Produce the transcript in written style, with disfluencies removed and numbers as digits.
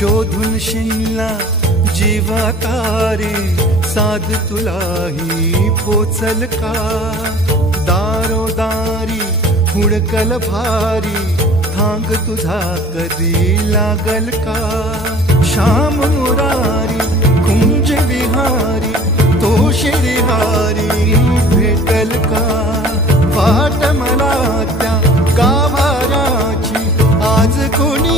शोधून शिनला जीवा तारे साध तुलाही पोचल का दारोदारी हुडकल भारी थांग तुझा कधी लागल का श्याम मुरारी कुंज विहारी तो शिरिहारी भेटल का वाट मला त्या गाभाराची आज कोणी